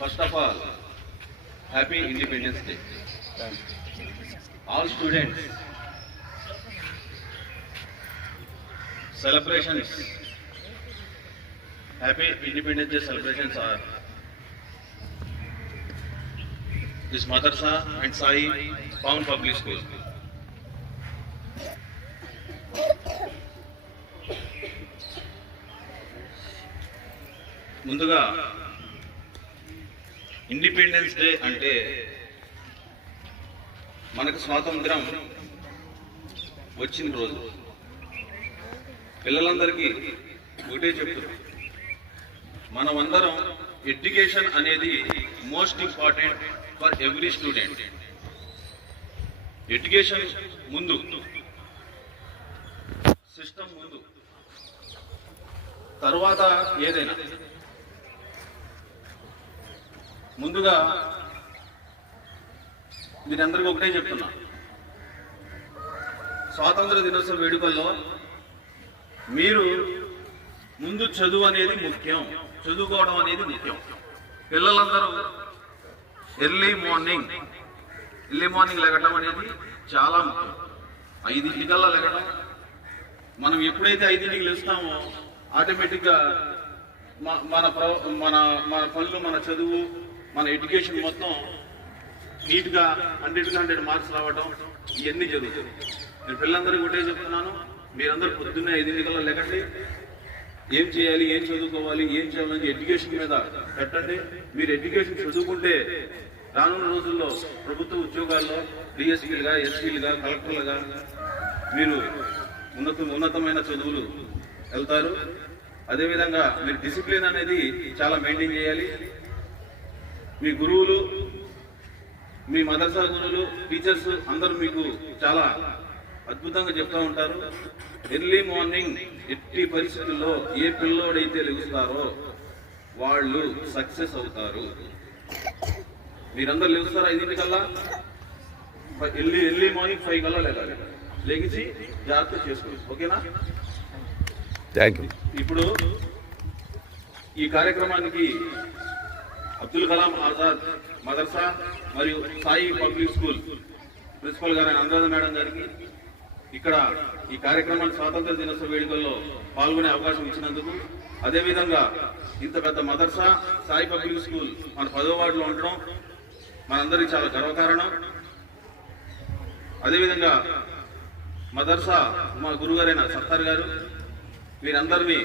First of all, Happy Independence Day. All students, celebrations, Happy Independence Day celebrations are this Madrasa and Sai Pound Public School. ముందుగా independence day అంటే మనకు స్వాతంత్రం వచ్చిన రోజు. పిల్లలందరికీ ఒకటే చెప్తున్నాం, మనమందరం ఎడ్యుకేషన్ అనేది most important for every student. Education ముందు, సిస్టమ్ ముందు, తర్వాత ఏదైనా. ముందుగా మీరందరికీ ఒకటే చెప్తున్నా, స్వాతంత్ర దినోత్సవ వేడుకల్లో మీరు ముందు చదువు అనేది ముఖ్యం, చదువుకోవడం అనేది ముఖ్యం. పిల్లలందరూ ఎర్లీ మార్నింగ్ లెగటం అనేది చాలా ముఖ్యం. 5 లెగటం. మనం ఎప్పుడైతే 5 లేస్తామో ఆటోమేటిక్గా మన పనులు, మన చదువు, మన ఎడ్యుకేషన్ మొత్తం నీట్గా 100 మార్క్స్ రావడం ఇవన్నీ జరుగుతుంది. నేను పిల్లలందరికీ ఒకటే చెప్తున్నాను, మీరందరూ పొద్దున్నే 5 లెగండి. ఏం చేయాలి, ఏం చదువుకోవాలి, ఏం చేయాలని ఎడ్యుకేషన్ మీద పెట్టండి. మీరు ఎడ్యుకేషన్ చదువుకుంటే రానున్న రోజుల్లో ప్రభుత్వ ఉద్యోగాల్లో డిఎస్పీలుగా, ఎస్పీలుగా, కలెక్టర్లుగా మీరు ఉన్నతమైన చదువులు వెళ్తారు. అదేవిధంగా మీరు డిసిప్లిన్ అనేది చాలా మెయింటైన్ చేయాలి. మీ గురువులు, మీ మదర్సా గురువులు, టీచర్స్ అందరూ మీకు చాలా అద్భుతంగా చెప్తూ ఉంటారు. ఎర్లీ మార్నింగ్ ఎట్టి పరిస్థితుల్లో ఏ పిల్లోడైతే లెగుస్తారో వాళ్ళు సక్సెస్ అవుతారు. మీరందరూ లెగుస్తారా 5 కల్లా? ఎర్లీ మార్నింగ్ 5 కల్లా లేగాలి. లెగిసి జాగ్రత్త చేసుకోండి. ఓకేనా? Thank you. ఇప్పుడు ఈ కార్యక్రమానికి అబ్దుల్ కలాం ఆజాద్ మదర్సా మరియు సాయి పబ్లిక్ స్కూల్ ప్రిన్సిపల్ గారు అనురాధ మేడం గారికి ఇక్కడ ఈ కార్యక్రమాన్ని స్వాతంత్ర దినోత్సవ వేడుకల్లో పాల్గొనే అవకాశం ఇచ్చినందుకు, అదేవిధంగా ఇంత పెద్ద మదర్సా సాయి పబ్లిక్ స్కూల్ మన 10వ వార్డులో ఉండడం మనందరికీ చాలా గర్వకారణం. అదేవిధంగా మదర్సా మా గురుగారైన సత్తార్ గారు, వీరందరినీ